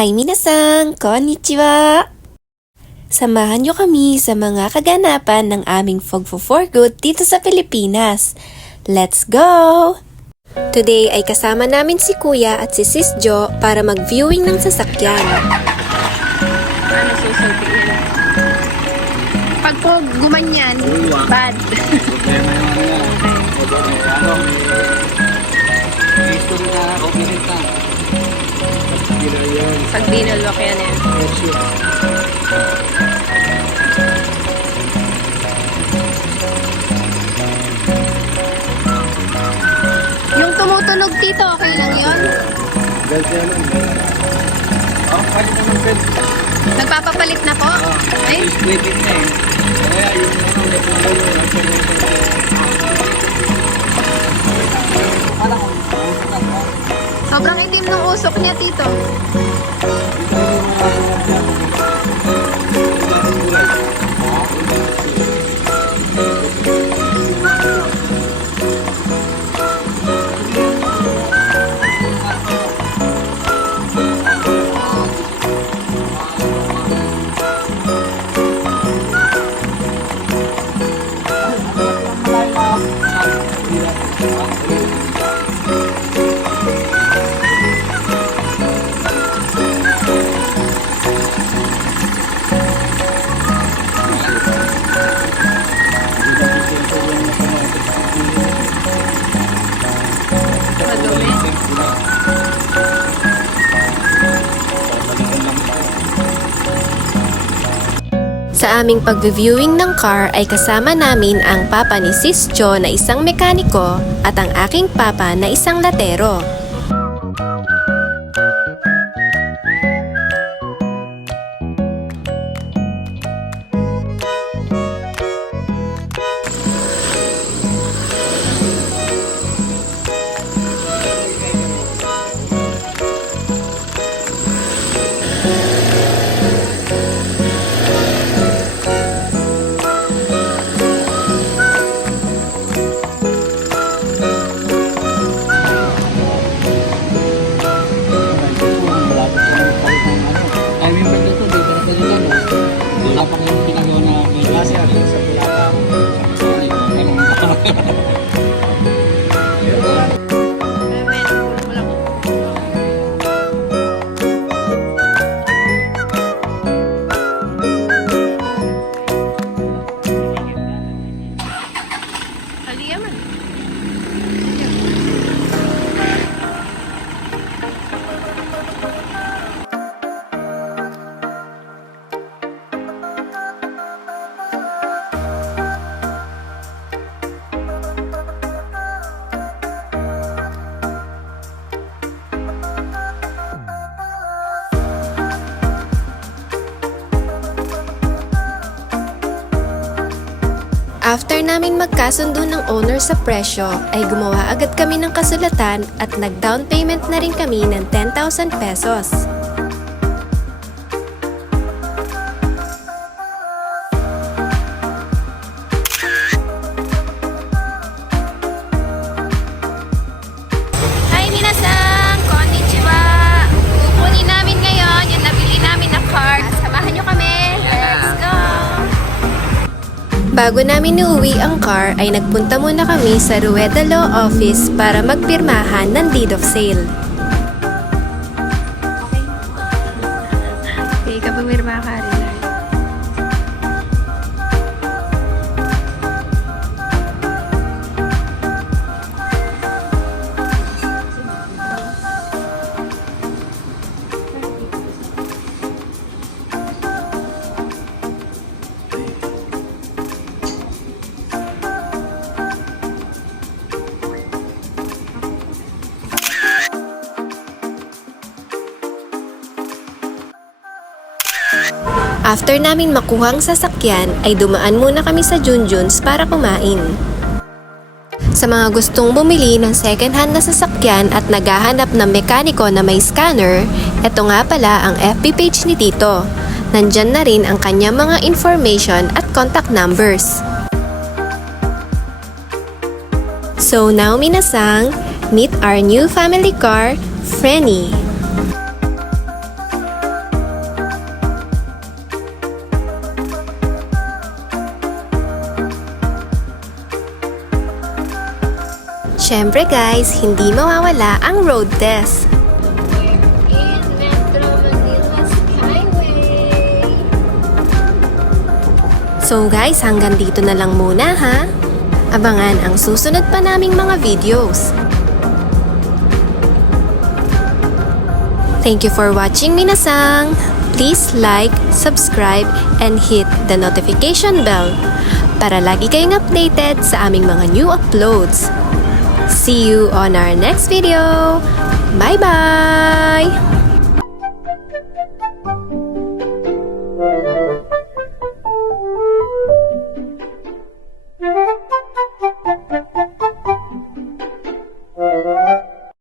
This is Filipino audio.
Hi minasan! Konnichiwa! Samahan niyo kami sa mga kaganapan ng aming Fog for Good dito sa Pilipinas. Let's go! Today ay kasama namin si Kuya at si Sis Jo para mag-viewing ng sasakyan. Ano susunduin? Pag po gumanyan, bad. Problema yung history na opening ka. Pag dinulok yan eh. Yung tumutunog dito, okay lang yun? Belt yan lang. Palit na ng belt. Nagpapapalit na po? Ay? Splitting na eh. Kaya yung may pulo. Sobrang itim ng usok niya, tito. Madumi. Sa aming pag-viewing ng car ay kasama namin ang papa ni Sis Jo na isang mekaniko at ang aking papa na isang latero. After namin magkasundo ng owner sa presyo, ay gumawa agad kami ng kasulatan at nag-down payment na rin kami ng 10,000 pesos. Hi minasan! Konnichiwa! Kukunin namin ngayon yung nabili namin na card. Samahan nyo kami! Let's go! Bago namin iuwi ang car ay nagpunta muna kami sa Rueda Law Office para magpirmahan ng deed of sale. Okay, kapumirma ka rin. After namin makuhang sasakyan ay dumaan muna kami sa Junjuns para kumain. Sa mga gustong bumili ng second hand na sasakyan at naghahanap ng mekaniko na may scanner, eto nga pala ang FB page ni Tito. Nandyan na rin ang kanyang mga information at contact numbers. So now minasang, meet our new family car, Frenny. Syempre guys, hindi mawawala ang road test. In Metro Manila Skyway. So guys, hanggang dito na lang muna ha. Abangan ang susunod pa naming mga videos. Thank you for watching, minasang. Please like, subscribe, and hit the notification bell para lagi kayong updated sa aming mga new uploads. See you on our next video. Bye-bye!